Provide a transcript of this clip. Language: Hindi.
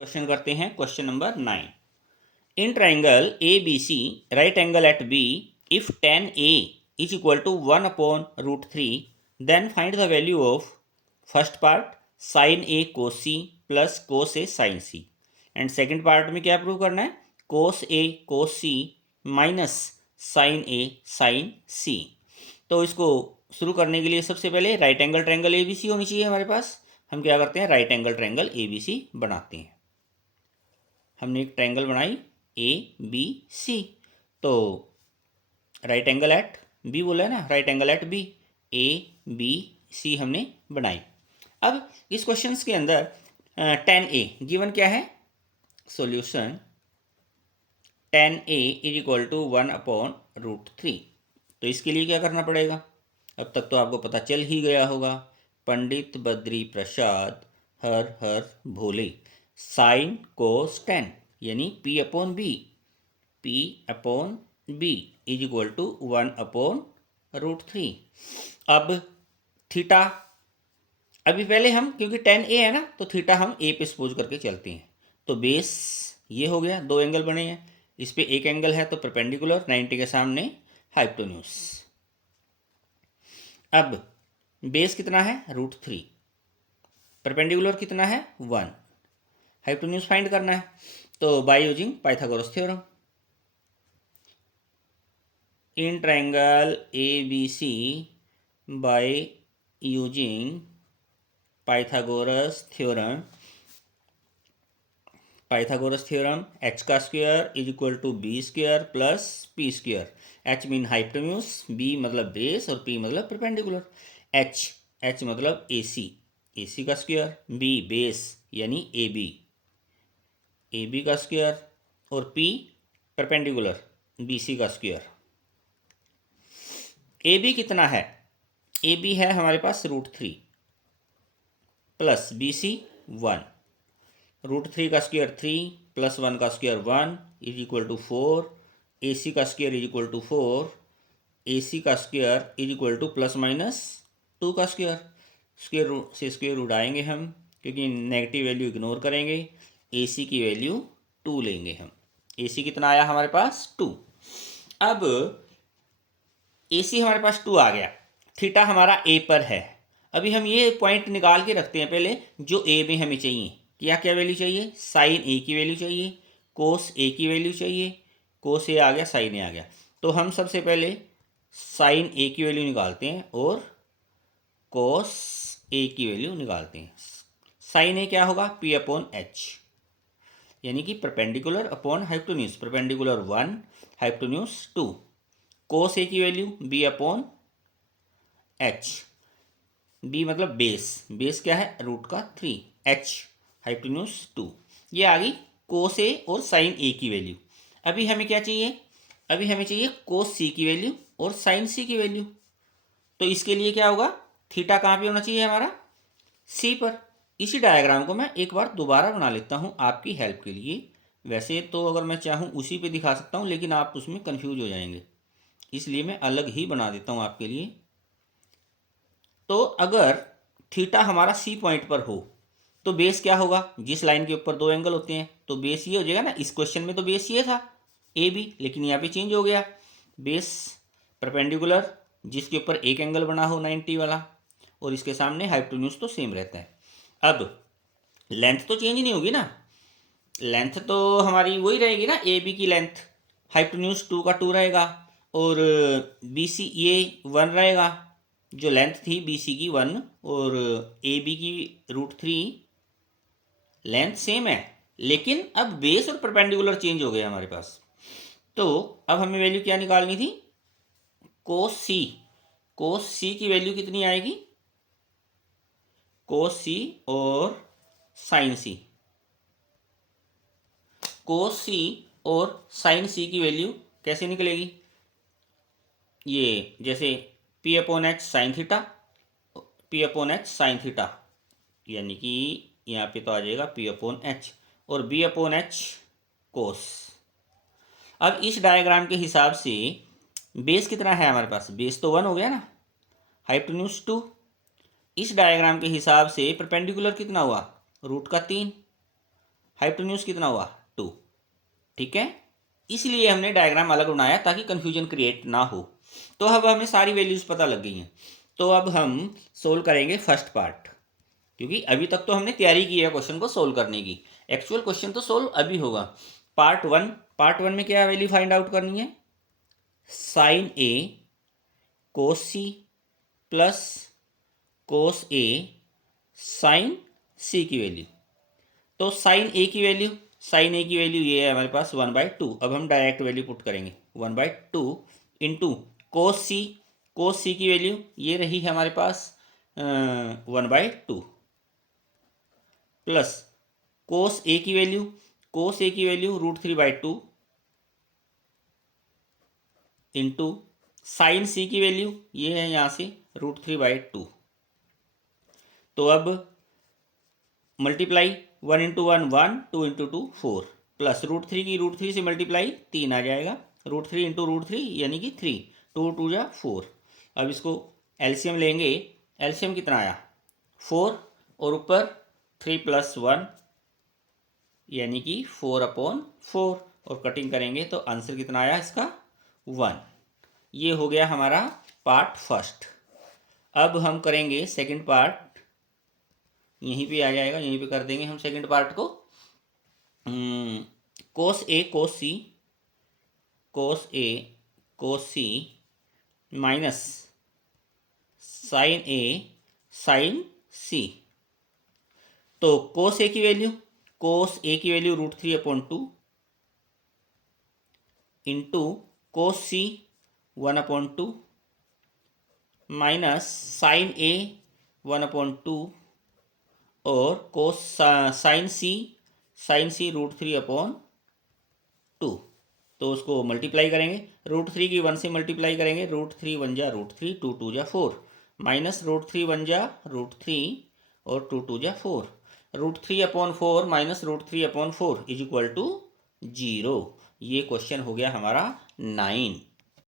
क्वेश्चन करते हैं question number 9। In triangle A B C right angle at B if tan A is equal to 1/√3 then find the value of first part sin A cos C plus cos A sin C and second part में क्या प्रूव करना है cos A cos C minus sin A sin C। तो इसको शुरू करने के लिए सबसे पहले right angle triangle A B C होनी चाहिए हमारे पास। हम क्या करते हैं right angle triangle A B C बनाते हैं। हमने एक ट्रायंगल बनाई ए बी सी, तो राइट एंगल एट बी बोला है ना, right angle at B A B C हमने बनाई। अब इस क्वेश्चन के अंदर tan A गिवन क्या है, solution tan A is equal to 1/√3। तो इसके लिए क्या करना पड़ेगा, अब तक तो आपको पता चल ही गया होगा, पंडित बद्री प्रसाद हर हर भोले, साइन कोस टेन यानी P/B इज इक्वल टू 1/√3। अब थीटा, अभी पहले हम क्योंकि tan A है ना तो थीटा हम A पे सपोज करके चलते हैं। तो बेस ये हो गया, दो एंगल बने हैं, इस पे एक एंगल है तो परपेंडिकुलर 90 के सामने हाइपोटेन्यूज। अब बेस कितना है √3, परपेंडिकुलर कितना है 1, हाइपोटेन्यूज फाइंड करना है। तो by using Pythagoras theorem in triangle A B C by using Pythagoras theorem h का square is equal to B square plus P square. h mean hypotenuse, b मतलब बेस और p मतलब परपेंडिकुलर। h मतलब ac का स्क्वायर, b बेस यानी ab का स्क्वायर और p परपेंडिकुलर bc का स्क्वायर। ab कितना है, ab है हमारे पास √3 प्लस bc 1, √3 का स्क्वायर 3 प्लस 1 का square 1 is equal to 4, ac का square is equal to 4, ac का square is equal to plus minus 2 का स्क्वायर। स्क्वायर रूट से स्क्वायर रूट आएंगे हम, क्योंकि नेगेटिव वैल्यू इग्नोर करेंगे, ac की वैल्यू 2 लेंगे हम। ac कितना आया हमारे पास 2। अब ac हमारे पास 2 आ गया, थीटा हमारा a पर है। अभी हम ये पॉइंट निकाल के रखते हैं पहले, जो a में हमें चाहिए क्या क्या वैल्यू चाहिए, साइन ए की वैल्यू चाहिए, कोस ए की वैल्यू चाहिए, कोस ए आ गया साइन ए आ गया। तो हम सबसे पहले साइन ए की वैल्यू निकालते हैं और कोस ए की वैल्यू निकालते हैं। साइन ए क्या होगा P/H यानी कि perpendicular upon hypotenuse, perpendicular 1 hypotenuse 2। कोस ए की वैल्यू B/H, B मतलब बेस क्या है √3, h हाइपोटेन्यूज 2। ये आ गई कोस ए और साइन ए की वैल्यू। अभी हमें क्या चाहिए, अभी हमें चाहिए कोस सी की वैल्यू और साइन सी की वैल्यू। तो इसके लिए क्या होगा, थीटा कहाँ पे होना चाहिए हमारा सी पर। इसी डायग्राम को मैं एक बार दोबारा बना लेता हूँ आपकी हेल्प के लिए। वैसे तो अगर मैं चाहूँ उसी पे दिखा सकता हूँ, लेकिन आप उसमें कन्फ्यूज हो जाएंगे, इसलिए मैं अलग ही बना देता हूँ आपके लिए। तो अगर थीटा हमारा सी पॉइंट पर हो तो बेस क्या होगा, जिस लाइन के ऊपर दो एंगल होते हैं तो बेस ये हो जाएगा ना। इस क्वेश्चन में तो बेस ये था ए बी, लेकिन यहाँ पे चेंज हो गया, बेस परपेंडिकुलर जिसके ऊपर एक एंगल बना हो 90 वाला, और इसके सामने हाइपोटेन्यूज तो सेम रहता है। अब लेंथ तो चेंज नहीं होगी ना, लेंथ तो हमारी वही रहेगी ना, ए बी की लेंथ हाइपोटेन्यूज 2 का 2 रहेगा और बी सी ये 1 रहेगा, जो लेंथ थी बी सी की 1 और ए बी की √3 लेंथ सेम है, लेकिन अब बेस और परपेंडिकुलर चेंज हो गए हमारे पास। तो अब हमें वैल्यू क्या निकालनी थी, कोस सी की वैल्यू कितनी आएगी, कोस सी और साइन सी, कोस सी और साइन सी की वैल्यू कैसे निकलेगी, ये जैसे P/H sine theta, P/H sine theta, यानी कि यहाँ पे तो आ जाएगा P/H और B/H कोस। अब इस डायग्राम के हिसाब से बेस कितना है हमारे पास, बेस तो 1 हो गया ना, हाइपोटेन्यूज 2। इस डायग्राम के हिसाब से परपेंडिकुलर कितना हुआ, √3, हाइपोटेन्यूज कितना हुआ 2। ठीक है, इसलिए हमने डायग्राम अलग बनाया ताकि कंफ्यूजन क्रिएट ना हो। तो अब हमें सारी वैल्यूज पता लग गई हैं। तो अब हम सोल्व करेंगे फर्स्ट पार्ट, क्योंकि अभी तक तो हमने तैयारी की है क्वेश्चन को सोल्व करने की। एक्चुअल क्वेश्चन तो सोल्व अभी होगा। पार्ट वन में क्या वैल्यू फाइंड आउट करनी है, साइन ए कोस सी प्लस कोस ए साइन सी की वैल्यू। तो साइन ए की वैल्यू ये है हमारे पास 1/2। अब हम डायरेक्ट वैल्यू पुट करेंगे 1/2 इंटू कोस सी की वैल्यू ये रही है हमारे पास 1/2 प्लस कोस ए की वैल्यू √3/2 इंटू साइन सी की वैल्यू ये है यहाँ से √3/2। तो अब मल्टीप्लाई 1 इंटू 1 1 2 इंटू 2 4 प्लस √3 से मल्टीप्लाई 3 आ जाएगा, √3 इंटू √3 यानी कि 3, 2 2 जा 4। अब इसको एलसीएम लेंगे, एलसीएम कितना आया 4 और ऊपर 3 + 1 यानी कि 4/4 और कटिंग करेंगे तो आंसर कितना आया इसका 1। ये हो गया हमारा पार्ट फर्स्ट। अब हम करेंगे सेकंड पार्ट, यहीं पे आ जाएगा, यहीं पे कर देंगे हम सेकंड पार्ट को। कोस ए कोस सी माइनस साइन ए साइन सी। तो कोस ए की वैल्यू √3/2 इंटू कोस सी 1/2 माइनस साइन ए 1/2 और कोस साइन सी √3/2। तो उसको मल्टीप्लाई करेंगे, √3 की 1 से मल्टीप्लाई करेंगे, √3 1 जा √3, 2 2 जा 4 माइनस √3 1 जा √3 और 2 2 जा 4, √3/4 माइनस √3/4 इज इक्वल टू 0। ये क्वेश्चन हो गया हमारा 9।